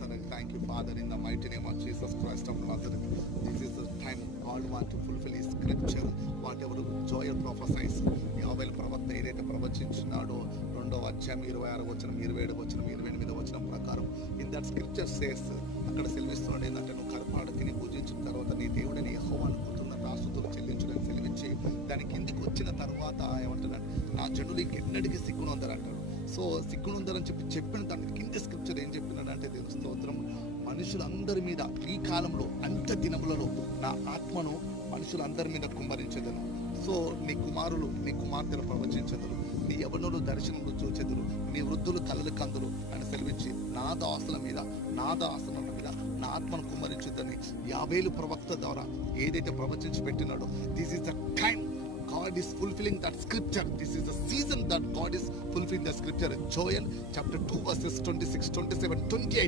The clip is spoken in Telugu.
చెప్తాను. Thank you father in the mighty name of Jesus Christ of Nazareth. This is the time God want to fulfil the scripture whatever Joel prophesies. Yovelu ప్రవక్త ఏదైతే ప్రవచించినాడో 2వ అధ్యాయం 26వ వచనం 27వ వచనం 28వ వచనం ప్రకారం ఇన్ దట్ స్క్రిప్చర్ సేస్ అక్కడ సెలవిస్తున్నాడు ఏంటంటే నువ్వు కరపాడు తిని పూజించిన తర్వాత నీ దేవుడిని యెహోవాను కృతజ్ఞత ఆస్తుతులు చెల్లించడానికి సెలవించి దాని కిందికి వచ్చిన తర్వాత ఏమంటున్నాడు, నా జనులు ఎన్నటికీ సిగ్గునొందరంటాడు. సో సిగ్గునొందరని చెప్పిన దానికి కింద స్క్రిప్చర్ ఏం చెప్పినాడంటే, దేవుని స్తోత్రం, మనుషులందరి మీద ఈ కాలంలో అంత దినములలో నా ఆత్మను మనుషులందరి మీద కుమ్మరించెదను. సో నీ కుమారులు నీ కుమార్తెలు ప్రవచించెదరు, నీ యవనులు దర్శనములు చూచెదరు, నీ వృద్ధులు కలలు కందులు అని సెలవించి నా దాసుల మీద నా ఆత్మను కుమ్మరించుద్దని యావేలు ప్రవక్త ద్వారా ఏదైతే ప్రవచించి పెట్టినాడో, this is the time God is fulfilling that scripture. This is the season that God is fulfilling the scripture. Joel chapter 2 verses 26, 27, 28.